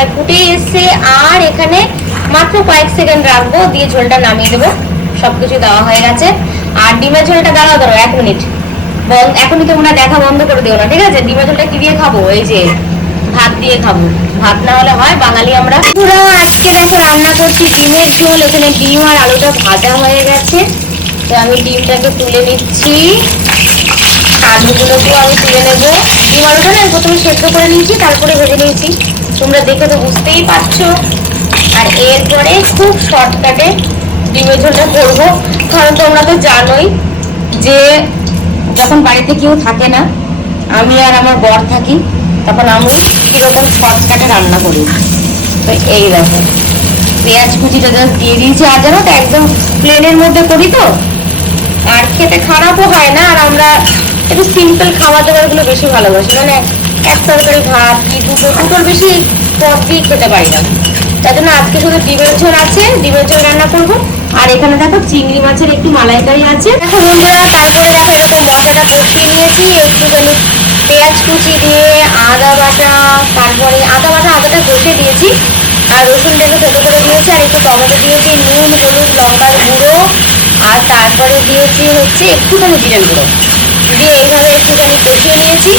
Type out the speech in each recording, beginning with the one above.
প্রায় ফুটে এসছে। আর এখানে মাত্র কয়েক সেকেন্ড রাখবো, দিয়ে ঝোলটা নামিয়ে দেবো। সবকিছু দেওয়া হয়ে গেছে। আর ডিমের ঝোলটা দাঁড়াও 1 মিনিট, এখনই তোমরা দেখা বন্ধ করে দিও না, ঠিক আছে? ডিমের ঝোলটা কি দিয়ে খাবো? এই যে ভাত দিয়ে খাবো, ভাত না হলে হয় বাঙালি আমরা। পুরো আজকে দেখো রান্না করছি ডিমের ঝোল। এখানে ডিম আর আলুটা ভাজা হয়ে গেছে, তো আমি ডিমটাকে তুলে নিচ্ছি। আলুগুলোকেও আমি তুলে নেবো। ডিম আলুটা না প্রথমে সেদ্ধ করে নিয়েছি, তারপরে ভেজে নিয়েছি, তোমরা দেখে তো বুঝতেই পারছো। আর এরপরে খুব শর্টকাটে ডিমের ঝোলটা করবো, কারণ তোমরা তো জানোই যে যখন বাড়িতে কেউ থাকে না, আমি আর আমার বর থাকি, তখন আমি কিরকম শর্টকাটে রান্না করি। তো এই দেখো পেঁয়াজ কুচিটা জাস্ট দিয়ে দিয়েছি। আর জানো তো একদম প্লেনের মধ্যে করি তো, আর খেতে খারাপও হয় না। আর আমরা একটু সিম্পল খাওয়া দাওয়াগুলো বেশি ভালোবাসি, মানে এক তরকারি ভাত কি দুটোর বেশি পদ দিয়ে খেতে পারি না। তাই জন্য আজকে শুধু ডিমের ঝোল আছে, ডিমের ঝোল রান্না করবো। আর এখানে দেখো চিংড়ি মাছের একটু মালাইকারি আছে। দেখো বন্ধুরা, তারপরে দেখো এরকম মশলাটা কষিয়ে নিয়েছি একটুখানি পেঁয়াজ কুচি দিয়ে, আদা বাটা, তারপরে আদাটা কষে দিয়েছি, আর রসুনটাকে ছোট করে দিয়েছি, আর একটু টমেটো দিয়েছি, নুন হলুদ লঙ্কার গুঁড়ো, আর তারপরে দিয়েছি হচ্ছে একটুখানি জিরের গুঁড়ো দিয়ে এইভাবে একটুখানি কষিয়ে নিয়েছি।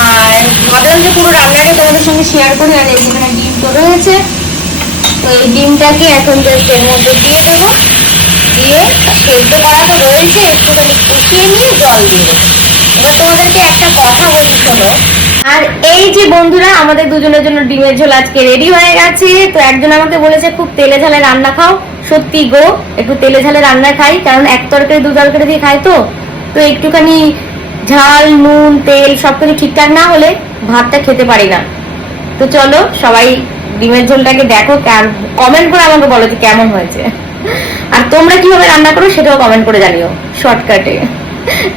আর ভাবলাম যে পুরো রান্নাটা তোমাদের সঙ্গে শেয়ার করি। আর এখানে ডিম তো রয়েছে, তো এই ডিমটাকে এখন জাস্ট এর মধ্যে দিয়ে দেবো, দিয়ে সেদ্ধ করা তো রয়েছে, একটুখানি কষিয়ে নিয়ে জল দিয়ে দেবো। এবার তোমাদেরকে একটা কথা বলি শোনো। আর এই যে বন্ধুরা, আমাদের দুজনের জন্য ডিমের ঝোল আজকে রেডি হয়ে গেছে। তো একজন আমাকে বলেছে খুব তেলে ঝালে রান্না খাও, সত্যি গো একটু তেলে ঝালে রান্না খাই, কারণ এক তরকারি দু তরকারি দিয়ে খাই তো একটুখানি ঝাল নুন তেল সবকিছু ঠিকঠাক না হলে ভাতটা খেতে পারি না। তো চলো সবাই ডিমের ঝোলটাকে দেখো, আর কমেন্ট করে আমাকে বলো যে কেমন হয়েছে, আর তোমরা কিভাবে রান্না করো সেটাও কমেন্ট করে জানিও শর্টকাটে।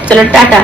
চলো টাটা।